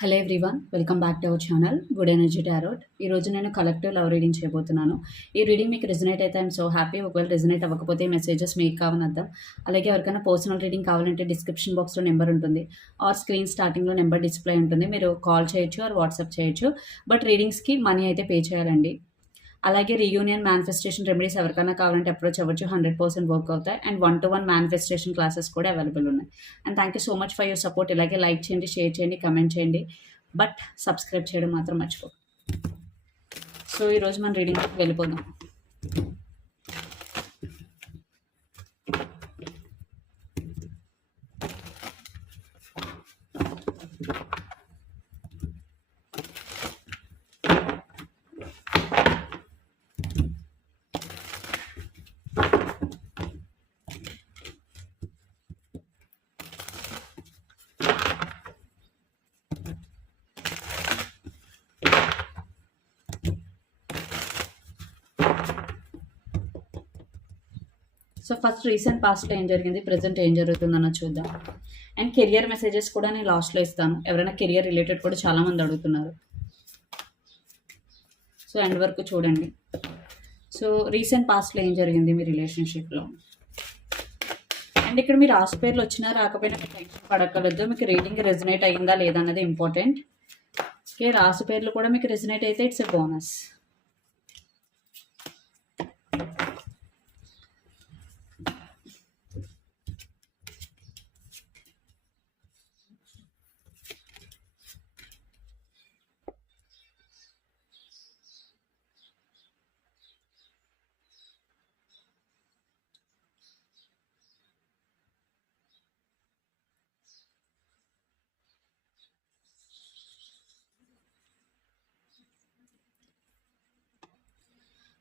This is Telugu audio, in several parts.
Hello everyone welcome back to our channel good energy tarot. ఈ రోజు నేను కలెక్టివ్ లవ్ రీడింగ్ చేయబోతున్నాను. ఈ రీడింగ్ మీకు రిజనేట్ అయితే ఐమ్ సో హ్యాపీ ఒకవేళ రిజనేట్ అవ్వకపోతే మెసేజెస్ మీకు కావని అర్థం అలాగే ఎవరికైనా పర్సనల్ రీడింగ్ కావాలంటే డిస్క్రిప్షన్ బాక్స్లో నెంబర్ ఉంటుంది. ఆర్ స్క్రీన్ స్టార్టింగ్లో నెంబర్ డిస్ప్లే ఉంటుంది. మీరు కాల్ చేయొచ్చు ఆర్ వాట్సాప్ చేయొచ్చు. బట్ రీడింగ్స్కి మనీ అయితే పే చేయాలండి. అలాగే రీయూనియన్ మేనిఫెస్టేషన్ రెమెడీస్ ఎవరికైనా కావాలంటే అప్రోచ్ అవ్వచ్చు. హండ్రెడ్ పర్సెంట్ వర్క్ అవుతాయి. And one to one manifestation classes కూడా అవైలబుల్ ఉన్నాయి. And thank you so much for your support ఇలాగే లైక్ చేయండి షేర్ చేయండి కమెంట్ చేయండి. బట్ సబ్స్క్రైబ్ చేయడం మాత్రం మర్చిపో. సో ఈరోజు మనం రీడింగ్కి వెళ్ళిపోదాం. సో ఫస్ట్ రీసెంట్ పాస్ట్లో ఏం జరిగింది? ప్రజెంట్ ఏం జరుగుతుందన్న చూద్దాం. అండ్ కెరియర్ మెసేజెస్ కూడా నేను లాస్ట్లో ఇస్తాను. ఎవరైనా కెరియర్ రిలేటెడ్ కూడా చాలామంది అడుగుతున్నారు. సో ఎండ్ వరకు చూడండి. సో రీసెంట్ పాస్ట్లో ఏం జరిగింది మీ రిలేషన్షిప్లో? అండ్ ఇక్కడ మీరు ఆస్పేర్లు పేర్లు వచ్చినా రాకపోయినా మీరు టెన్షన్ పడక్కర్లేదు. మీకు రీడింగ్ రెజినేట్ అయ్యిందా లేదా అన్నది ఇంపార్టెంట్. ఓకే రాసి పేర్లు కూడా మీకు రెజినేట్ అయితే it's a bonus.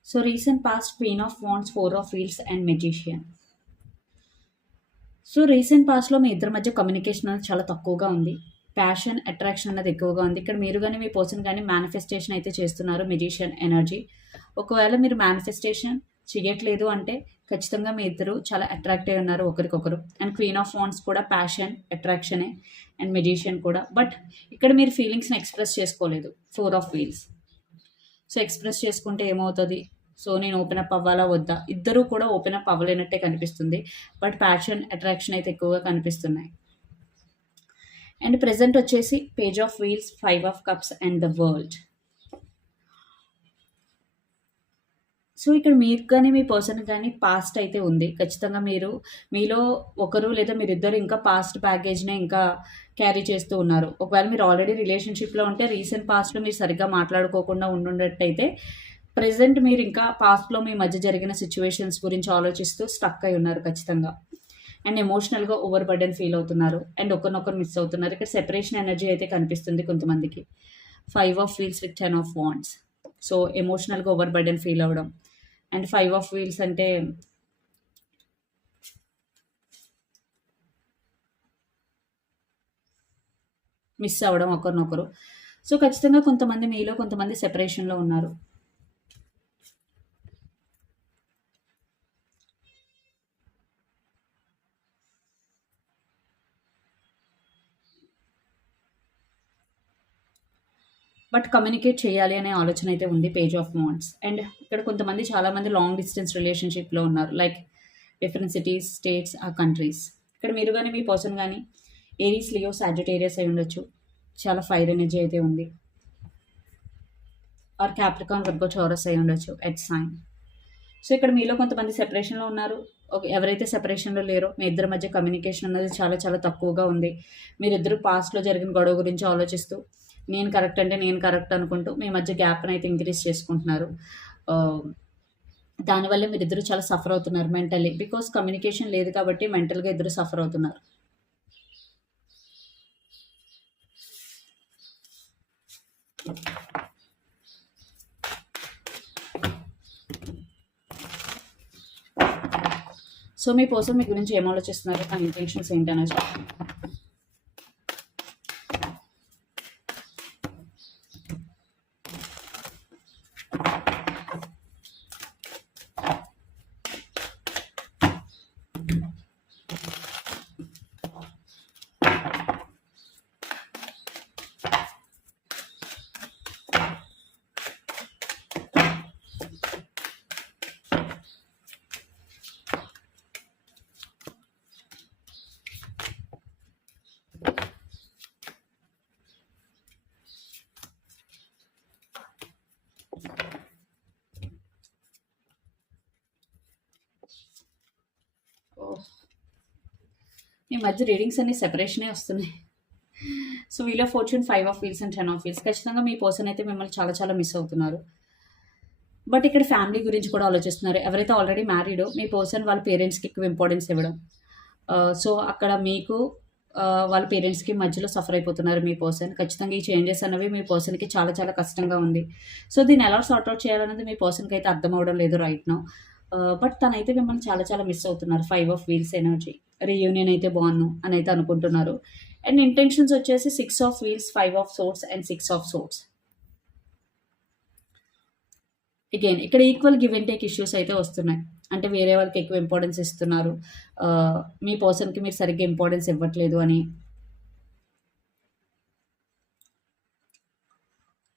So recent past queen of wands four of wheels and magician so recent పాస్ట్లో మీ ఇద్దరి మధ్య కమ్యూనికేషన్ అనేది చాలా తక్కువగా ఉంది. ప్యాషన్ అట్రాక్షన్ అనేది ఎక్కువగా ఉంది. ఇక్కడ మీరు కానీ మీ పర్సన్ కానీ మేనిఫెస్టేషన్ అయితే చేస్తున్నారు మెజిషియన్ ఎనర్జీ ఒకవేళ మీరు మేనిఫెస్టేషన్ చేయట్లేదు అంటే ఖచ్చితంగా మీ ఇద్దరు చాలా అట్రాక్ట్ అయి ఉన్నారు ఒకరికొకరు. అండ్ క్వీన్ ఆఫ్ వాండ్స్ కూడా ప్యాషన్ అట్రాక్షనే అండ్ మెజిషియన్ కూడా. బట్ ఇక్కడ మీరు ఫీలింగ్స్ని ఎక్స్ప్రెస్ చేసుకోలేదు four of wheels so express చేసుకుంటే ఏమవుతుంది? సో నేను ఓపెన్ అప్ అవ్వాలా వద్దా? ఇద్దరూ కూడా ఓపెన్ అప్ అవ్వలేనట్టే కనిపిస్తుంది. బట్ ప్యాషన్ అట్రాక్షన్ అయితే ఎక్కువగా కనిపిస్తున్నాయి. అండ్ ప్రజెంట్ వచ్చేసి page of wheels five of cups and the world so ఇక్కడ మీరు కానీ మీ పర్సన్ కానీ పాస్ట్ అయితే ఉంది. ఖచ్చితంగా మీరు మీలో ఒకరు లేదా మీరిద్దరు ఇంకా పాస్ట్ ప్యాకేజ్నే ఇంకా క్యారీ చేస్తూ ఉన్నారు. ఒకవేళ మీరు ఆల్రెడీ రిలేషన్షిప్లో ఉంటే రీసెంట్ పాస్ట్లో మీరు సరిగ్గా మాట్లాడుకోకుండా ఉండున్నట్టయితే ప్రజెంట్ మీరు ఇంకా పాస్ట్లో మీ మధ్య జరిగిన సిచ్యువేషన్స్ గురించి ఆలోచిస్తూ స్టక్ అయి ఉన్నారు ఖచ్చితంగా. అండ్ ఎమోషనల్గా ఓవర్ బర్డెన్ ఫీల్ అవుతున్నారు. అండ్ ఒకరినొకరు మిస్ అవుతున్నారు. ఇక్కడ సెపరేషన్ ఎనర్జీ అయితే కనిపిస్తుంది కొంతమందికి. Five of wheels with ten of wands so ఎమోషనల్గా ఓవర్ బర్డెన్ ఫీల్ అవ్వడం. అండ్ ఫైవ్ ఆఫ్ వీల్స్ అంటే మిస్ అవ్వడం ఒకరినొకరు. సో ఖచ్చితంగా కొంతమంది మీలో కొంతమంది సెపరేషన్లో ఉన్నారు. బట్ కమ్యూనికేట్ చేయాలి అనే ఆలోచన అయితే ఉంది పేజ్ ఆఫ్ వాంట్స్ అండ్ ఇక్కడ కొంతమంది చాలామంది లాంగ్ డిస్టెన్స్ రిలేషన్షిప్లో ఉన్నారు లైక్ డిఫరెంట్ సిటీస్ స్టేట్స్ ఆ కంట్రీస్ ఇక్కడ మీరు కానీ మీ పర్సన్ కానీ ఏరీస్ లియో సాజిటేరియస్ అయి ఉండొచ్చు. చాలా ఫైర్ ఎనర్జీ అయితే ఉంది. ఆర్ క్యాప్రికాన్ వర్గో చౌరస్ అయి ఉండొచ్చు ఎట్ సైన్ సో ఇక్కడ మీలో కొంతమంది సెపరేషన్లో ఉన్నారు. ఎవరైతే సెపరేషన్లో లేరో మీ ఇద్దరి మధ్య కమ్యూనికేషన్ అనేది చాలా చాలా తక్కువగా ఉంది. మీరిద్దరు పాస్ట్లో జరిగిన గొడవ గురించి ఆలోచిస్తూ నేను కరెక్ట్ అంటే నేను కరెక్ట్ అనుకుంటూ మీ మధ్య గ్యాప్ని అయితే ఇంక్రీజ్ చేసుకుంటున్నారు. దానివల్ల మీరు ఇద్దరు చాలా సఫర్ అవుతున్నారు మెంటల్లీ. బికాస్ కమ్యూనికేషన్ లేదు కాబట్టి మెంటల్గా ఇద్దరు సఫర్ అవుతున్నారు. సో మీ కోసం మీ గురించి ఏం ఆలోచిస్తున్నారు? తన ఇంటెన్షన్స్ ఏంటనే ఈ మధ్య రీడింగ్స్ అన్ని సెపరేషనే వస్తున్నాయి. So wheel of fortune five of wheels and ten of wheels ఖచ్చితంగా మీ పర్సన్ అయితే మిమ్మల్ని చాలా చాలా మిస్ అవుతున్నారు. బట్ ఇక్కడ ఫ్యామిలీ గురించి కూడా ఆలోచిస్తున్నారు. ఎవరైతే ఆల్రెడీ మ్యారీడో మీ పర్సన్ వాళ్ళ పేరెంట్స్కి ఎక్కువ ఇంపార్టెన్స్ ఇవ్వడం. సో అక్కడ మీకు వాళ్ళ పేరెంట్స్కి మధ్యలో సఫర్ అయిపోతున్నారు మీ పర్సన్ ఖచ్చితంగా ఈ చేంజెస్ అనేవి మీ పర్సన్కి చాలా చాలా కష్టంగా ఉంది. సో దీన్ని ఎలా సార్ట్ అవుట్ చేయాలనేది మీ పర్సన్కి అయితే అర్థం అవడం లేదు రైట్ నో బట్ తనైతే మిమ్మల్ని చాలా చాలా మిస్ అవుతున్నారు. Five of wheels energy reunion అయితే బాగున్నాను అని అయితే అనుకుంటున్నారు. అండ్ ఇంటెన్షన్స్ వచ్చేసి six of wheels five of swords and six of swords again ఇక్కడ equal give and take issues అయితే వస్తున్నాయి. అంటే వేరే వాళ్ళకి ఎక్కువ ఇంపార్టెన్స్ ఇస్తున్నారు. మీ పర్సన్కి మీరు సరిగ్గా ఇంపార్టెన్స్ ఇవ్వట్లేదు అని.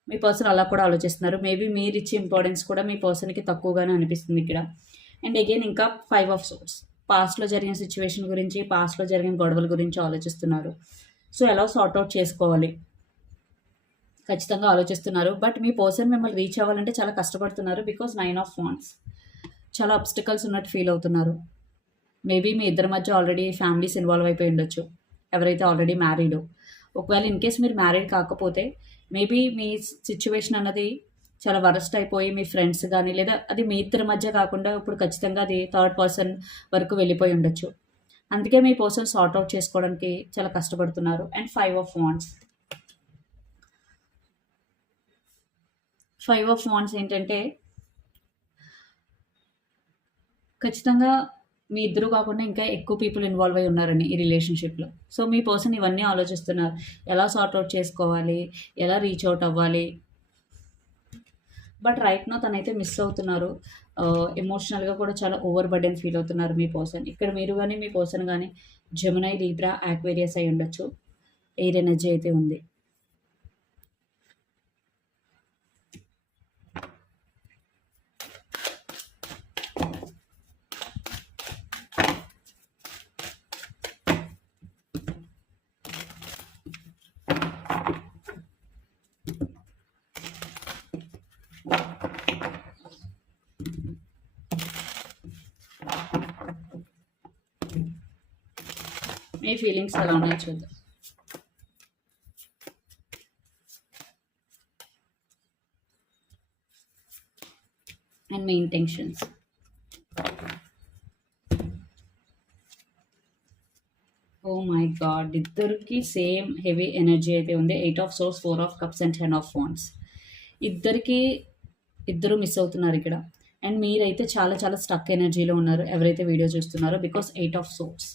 మీ పర్సన్ అలా కూడా ఆలోచిస్తున్నారు. మేబీ మీరు ఇచ్చే ఇంపార్టెన్స్ కూడా మీ పర్సన్కి తక్కువగానే అనిపిస్తుంది ఇక్కడ. అండ్ అగైన్ ఇంకా ఫైవ్ ఆఫ్ సోర్స్ పాస్ట్లో జరిగిన సిచ్యువేషన్ గురించి పాస్ట్లో జరిగిన గొడవల గురించి ఆలోచిస్తున్నారు. సో ఎలా సార్ట్ అవుట్ చేసుకోవాలి? ఖచ్చితంగా ఆలోచిస్తున్నారు. బట్ మీ పర్సన్ మిమ్మల్ని రీచ్ అవ్వాలంటే చాలా కష్టపడుతున్నారు బికాస్ నైన్ ఆఫ్ వాన్స్ చాలా అబ్స్టికల్స్ ఉన్నట్టు ఫీల్ అవుతున్నారు. మేబీ మీ ఇద్దరి మధ్య ఆల్రెడీ ఫ్యామిలీస్ ఇన్వాల్వ్ అయిపోయి ఉండొచ్చు. ఎవరైతే ఆల్రెడీ మ్యారీడో ఒకవేళ ఇన్ కేస్ మీరు మ్యారీడ్ కాకపోతే మేబీ మీ సిచ్యువేషన్ అన్నది చాలా వరస్ట్ అయిపోయి మీ ఫ్రెండ్స్ కానీ లేదా అది మీ ఇద్దరి మధ్య కాకుండా ఇప్పుడు ఖచ్చితంగా అది థర్డ్ పర్సన్ వరకు వెళ్ళిపోయి ఉండొచ్చు. అందుకే మీ పర్సన్ సార్ట్ అవుట్ చేసుకోవడానికి చాలా కష్టపడుతున్నారు. And five of wands. Five of wands ఏంటంటే ఖచ్చితంగా మీ ఇద్దరు కాకుండా ఇంకా ఎక్కువ పీపుల్ ఇన్వాల్వ్ అయి ఉన్నారని ఈ రిలేషన్షిప్లో. సో మీ పర్సన్ ఇవన్నీ ఆలోచిస్తున్నారు. ఎలా సార్ట్ అవుట్ చేసుకోవాలి? ఎలా రీచ్ అవుట్ అవ్వాలి? బట్ రైట్ నో తనైతే మిస్ అవుతున్నారు. ఎమోషనల్గా కూడా చాలా ఓవర్ బర్డెన్ ఫీల్ అవుతున్నారు మీ పర్సన్ ఇక్కడ మీరు కానీ మీ పర్సన్ కానీ జమునై లీబ్రా యాక్వేరియస్ అయి ఉండొచ్చు. ఎయిర్ ఎనర్జీ అయితే ఉంది. మీ ఫీలింగ్స్ ఎలా ఉన్నాయో చూద్దాం. అండ్ మీ ఇంటెన్షన్స్ ఓ మై గాడ్ ఇద్దరికి సేమ్ హెవీ ఎనర్జీ అయితే ఉంది. Eight of swords four of cups and ten of phones ఇద్దరికి ఇద్దరు మిస్ అవుతున్నారు ఇక్కడ. అండ్ మీరైతే చాలా చాలా స్టక్ ఎనర్జీలో ఉన్నారు. ఎవరైతే వీడియో చూస్తున్నారో because eight of swords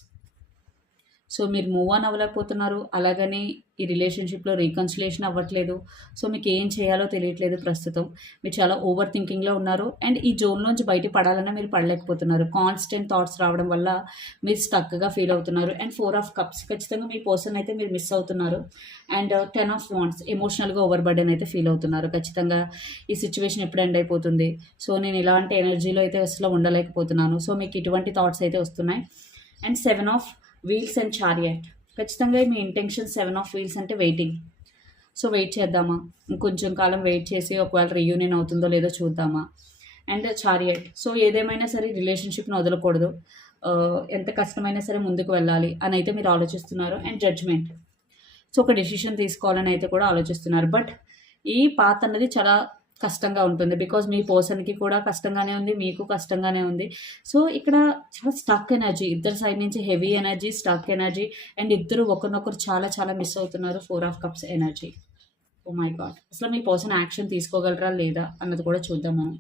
so మీరు మూవ్ ఆన్ అవ్వలేకపోతున్నారు. అలాగని ఈ రిలేషన్షిప్లో రీకన్సిలేషన్ అవ్వట్లేదు. సో మీకు ఏం చేయాలో తెలియట్లేదు ప్రస్తుతం. మీరు చాలా ఓవర్ థింకింగ్లో ఉన్నారు. అండ్ ఈ జోన్లోంచి బయట పడాలన్నా మీరు పడలేకపోతున్నారు. కాన్స్టెంట్ థాట్స్ రావడం వల్ల మీరు స్టక్గా ఫీల్ అవుతున్నారు. అండ్ ఫోర్ ఆఫ్ కప్స్ ఖచ్చితంగా మీ పర్సన్ అయితే మీరు మిస్ అవుతున్నారు. అండ్ టెన్ ఆఫ్ వాంట్స్ ఎమోషనల్గా ఓవర్ బర్డెన్ అయితే ఫీల్ అవుతున్నారు. ఖచ్చితంగా ఈ సిచ్యువేషన్ ఎప్పుడు ఎండ్ అయిపోతుంది. సో నేను ఇలాంటి ఎనర్జీలో అయితే అసలు ఉండలేకపోతున్నాను. సో మీకు ఇటువంటి థాట్స్ అయితే వస్తున్నాయి. And seven of wheels and chariot ఖచ్చితంగా మీ ఇంటెన్షన్ సెవెన్ ఆఫ్ వీల్స్ అంటే వెయిటింగ్ సో వెయిట్ చేద్దామా? ఇంకొంచెం కాలం వెయిట్ చేసి ఒకవేళ రీయూనియన్ అవుతుందో లేదో చూద్దామా? అండ్ చారియట్ సో ఏదేమైనా సరే రిలేషన్షిప్ని వదలకూడదు. ఎంత కష్టమైనా సరే ముందుకు వెళ్ళాలి అని అయితే మీరు ఆలోచిస్తున్నారు. అండ్ జడ్జ్మెంట్ సో ఒక డెసిషన్ తీసుకోవాలని అయితే కూడా ఆలోచిస్తున్నారు. బట్ ఈ పాత్ అన్నది చాలా కష్టంగా ఉంటుంది. బికాజ్ మీ పర్సన్కి కూడా కష్టంగానే ఉంది మీకు కష్టంగానే ఉంది. సో ఇక్కడ చాలా స్టక్ ఎనర్జీ ఇద్దరు సైడ్ నుంచి heavy energy stuck energy and ఇద్దరు ఒకరినొకరు చాలా చాలా మిస్ అవుతున్నారు. Four of cups energy oh my god అసలు మీ పర్సన్ యాక్షన్ తీసుకోగలరా లేదా అన్నది కూడా చూద్దాం మనం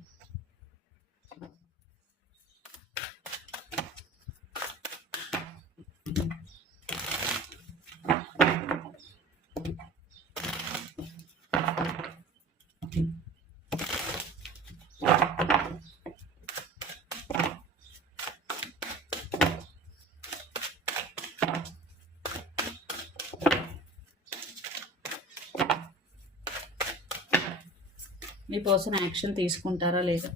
మీ పర్సన్ యాక్షన్ తీసుకుంటారా లేదా?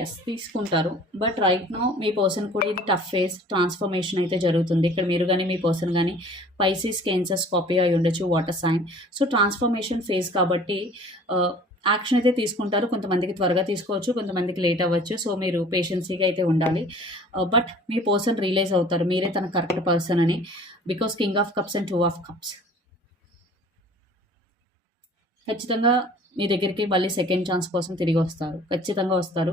ఎస్ తీసుకుంటారు. But right no me person కూడా ఇది టఫ్ ఫేస్ ట్రాన్స్ఫర్మేషన్ అయితే జరుగుతుంది. ఇక్కడ మీరు కానీ మీ పర్సన్ కానీ పైసీస్ కేన్సర్ కాపీ అయి ఉండొచ్చు water sign so transformation phase కాబట్టి uh, యాక్షన్ అయితే తీసుకుంటారు. కొంతమందికి త్వరగా తీసుకోవచ్చు కొంతమందికి లేట్ అవ్వచ్చు. సో మీరు పేషెన్సీగా అయితే ఉండాలి. Uh, బట్ మీ పర్సన్ రియలైజ్ అవుతారు. మీరే తన కరెక్ట్ పర్సన్ అని. Because king of cups and two of cups ఖచ్చితంగా మీ దగ్గరికి మళ్ళీ సెకండ్ ఛాన్స్ కోసం తిరిగి వస్తారు. ఖచ్చితంగా వస్తారు.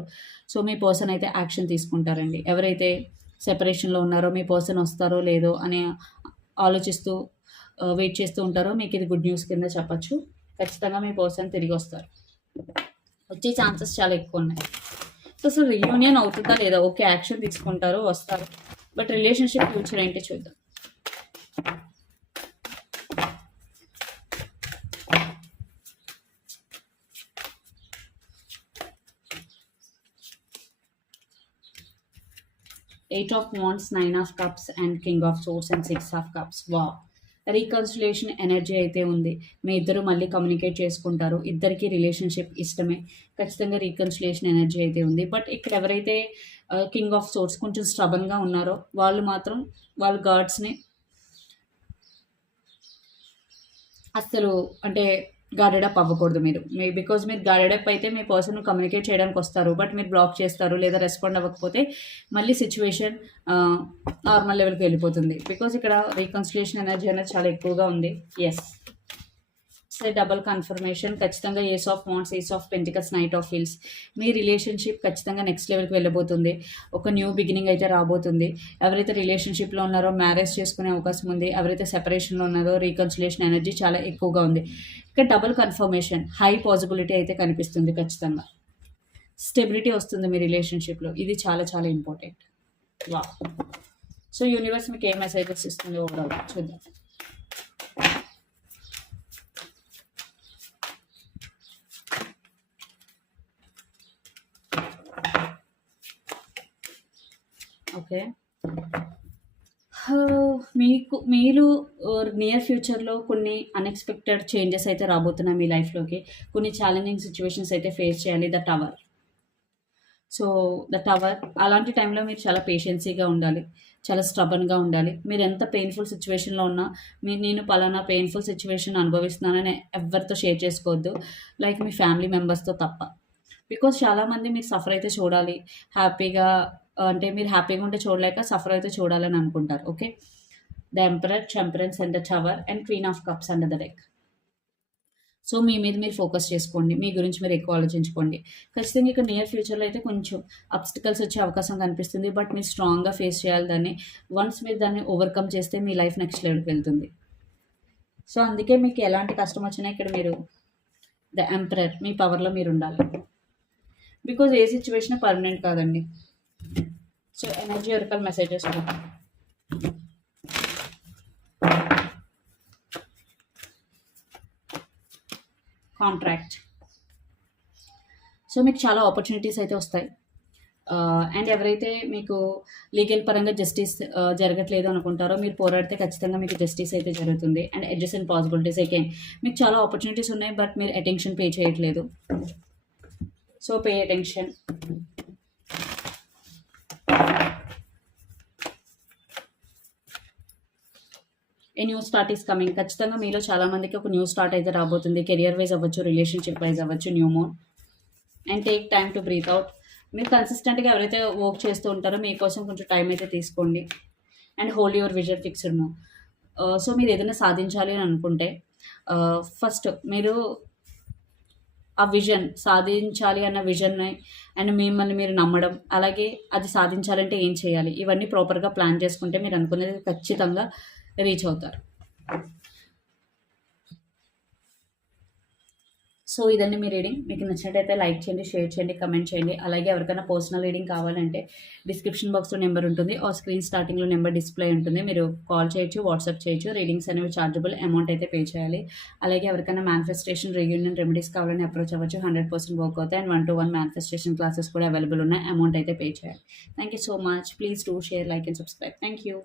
సో మీ పర్సన్ అయితే యాక్షన్ తీసుకుంటారండి. ఎవరైతే సెపరేషన్లో ఉన్నారో మీ పర్సన్ వస్తారో లేదో అని ఆలోచిస్తూ uh, వెయిట్ చేస్తూ ఉంటారో మీకు ఇది గుడ్ న్యూస్ కింద చెప్పచ్చు. ఖచ్చితంగా మీ పర్సన్ తిరిగి వస్తారు. వచ్చే ఛాన్సెస్ చాలా ఎక్కువ ఉన్నాయి. సో అసలు రీయూనియన్ అవుతుందా లేదా? ఓకే యాక్షన్ తీసుకుంటారు వస్తారు. బట్ రిలేషన్షిప్ ఫ్యూచర్ ఏంటి చూద్దాం. Eight of wands nine of cups and king of swords and six of cups వా రీకన్సిలేషన్ ఎనర్జీ అయితే ఉంది. మీ ఇద్దరు మళ్ళీ కమ్యూనికేట్ చేసుకుంటారు. ఇద్దరికి రిలేషన్షిప్ ఇష్టమే. ఖచ్చితంగా రీకన్సిలేషన్ ఎనర్జీ అయితే ఉంది. బట్ ఇక్కడ ఎవరైతే కింగ్ ఆఫ్ సోర్స్ కొంచెం స్ట్రబన్గా ఉన్నారో వాళ్ళు మాత్రం వాళ్ళ గాడ్స్ని అస్సలు అంటే గార్డెడ్ అప్ అవ్వకూడదు మీరు. మీ బికాజ్ మీరు గార్డెడ్ అప్ అయితే మీ పర్సన్ కమ్యూనికేట్ చేయడానికి వస్తారు. బట్ మీరు బ్లాక్ చేస్తారు లేదా రెస్పాండ్ అవ్వకపోతే మళ్ళీ సిచ్యువేషన్ నార్మల్ లెవెల్కి వెళ్ళిపోతుంది. బికాజ్ ఇక్కడ రీకన్సిలేషన్ ఎనర్జీ అనేది చాలా ఎక్కువగా ఉంది. ఎస్ సే డబల్ కన్ఫర్మేషన్ ఖచ్చితంగా ace of wands ace of pentacles knight of feels me relationship ఖచ్చితంగా నెక్స్ట్ లెవెల్కి వెళ్ళబోతుంది. ఒక న్యూ బిగినింగ్ అయితే రాబోతుంది. ఎవరైతే రిలేషన్షిప్లో ఉన్నారో మ్యారేజ్ చేసుకునే అవకాశం ఉంది. ఎవరైతే సెపరేషన్లో ఉన్నారో రీకన్సిలేషన్ ఎనర్జీ చాలా ఎక్కువగా ఉంది. ఇక్కడ డబుల్ కన్ఫర్మేషన్ హై పాసిబిలిటీ అయితే కనిపిస్తుంది ఖచ్చితంగా. స్టెబిలిటీ వస్తుంది మీ రిలేషన్షిప్లో ఇది చాలా చాలా ఇంపార్టెంట్ వా సో యూనివర్స్ మీకు ఏ మెసేజెస్ ఇస్తుంది ఓవరాల్ చూద్దాం. ఓకే. మీకు మీరు నియర్ ఫ్యూచర్లో కొన్ని అన్ఎక్స్పెక్టెడ్ చేంజెస్ అయితే రాబోతున్నాయి మీ లైఫ్లోకి కొన్ని ఛాలెంజింగ్ సిచ్యువేషన్స్ అయితే ఫేస్ చేయాలి. The tower so the tower అలాంటి టైంలో మీరు చాలా పేషెన్సీగా ఉండాలి. చాలా స్ట్రబన్గా ఉండాలి. మీరు ఎంత పెయిన్ఫుల్ సిచ్యువేషన్లో ఉన్నా మీరు నేను పలానా పెయిన్ఫుల్ సిచ్యువేషన్ అనుభవిస్తున్నానని ఎవరితో షేర్ చేసుకోవద్దు. లైక్ మీ ఫ్యామిలీ మెంబర్స్తో తప్ప. బికాస్ చాలామంది మీరు సఫర్ అయితే చూడాలి. హ్యాపీగా Uh, అంటే మీరు హ్యాపీగా ఉంటే చూడలేక సఫర్ అయితే చూడాలని అనుకుంటారు. Okay the emperor temperance and the tower and queen of cups and the deck so మీ మీద మీరు ఫోకస్ చేసుకోండి. మీ గురించి మీరు ఎక్కువ ఆలోచించుకోండి. ఖచ్చితంగా ఇక్కడ నియర్ ఫ్యూచర్లో అయితే కొంచెం అబ్స్టికల్స్ వచ్చే అవకాశం కనిపిస్తుంది. బట్ మీరు స్ట్రాంగ్గా ఫేస్ చేయాలి దాన్ని. వన్స్ మీరు దాన్ని ఓవర్కమ్ చేస్తే మీ లైఫ్ నెక్స్ట్ లెవెల్కి వెళ్తుంది. సో అందుకే మీకు ఎలాంటి కష్టం వచ్చినా ఇక్కడ మీరు ద ఎంపరర్ మీ పవర్లో మీరు ఉండాలి. బికాజ్ ఏ సిచ్యువేషన్ పర్మనెంట్ కాదండి. So energy oracle messages contract so మీకు చాలా ఆపర్చునిటీస్ అయితే వస్తాయి. Uh, అండ్ ఎవరైతే మీకు లీగల్ పరంగా జస్టిస్ uh, జరగట్లేదు అనుకుంటారో మీరు పోరాడితే ఖచ్చితంగా మీకు జస్టిస్ అయితే జరుగుతుంది. అండ్ అడ్జస్ట్ పాసిబిలిటీస్ అగైన్ మీకు చాలా ఆపర్చునిటీస్ ఉన్నాయి బట్ మీరు అటెన్షన్ పే చేయట్లేదు. So pay attention a new start is coming ఖచ్చితంగా మీలో చాలా మందికి ఒక న్యూ స్టార్ట్ అయితే రాబోతుంది. కెరియర్ వైజ్ అవ్వచ్చు రిలేషన్షిప్ వైజ్ అవ్వచ్చు new moon and take time to breathe out మీరు కన్సిస్టెంట్గా ఎవరైతే వర్క్ చేస్తూ ఉంటారో మీకోసం కొంచెం టైం అయితే తీసుకోండి. And hold your vision fixed మో సో మీరు ఏదైనా సాధించాలి అని అనుకుంటే uh, ఫస్ట్ మీరు ఆ విజన్ సాధించాలి అన్న విజన్ని అండ్ మిమ్మల్ని మీరు నమ్మడం అలాగే అది సాధించాలంటే ఏం చేయాలి? ఇవన్నీ ప్రాపర్గా ప్లాన్ చేసుకుంటే మీరు అనుకునేది ఖచ్చితంగా రీచ్ అవుతారు. సో ఇదండి మీ రీడింగ్. మీకు నచ్చినట్టయితే లైక్ చేయండి షేర్ చేయండి కమెంట్ చేయండి. అలాగే ఎవరికైనా పర్సనల్ రీడింగ్ కావాలంటే డిస్క్రిప్షన్ బాక్స్లో నెంబర్ ఉంటుంది. ఆ స్క్రీన్ స్టార్టింగ్లో నెంబర్ డిస్ప్లే ఉంటుంది. మీరు కాల్ చేయొచ్చు వాట్సాప్ చేయొచ్చు. రీడింగ్స్ అనేవి చార్జబుల్ అమౌంట్ అయితే పే చేయాలి. అలాగే ఎవరికైనా మేనిఫెస్టేషన్ రీయూనియన్ రెమెడీస్ కావాలని అప్రోచ్ అవ్వచ్చు. హండ్రెడ్ పర్సెంట్ వర్క్ అవుతాయి. And one to one manifestation classes కూడా అవైలబుల్ ఉన్నాయి అమౌంట్ అయితే పే చేయాలి. Thank you so much please do share like and subscribe thank you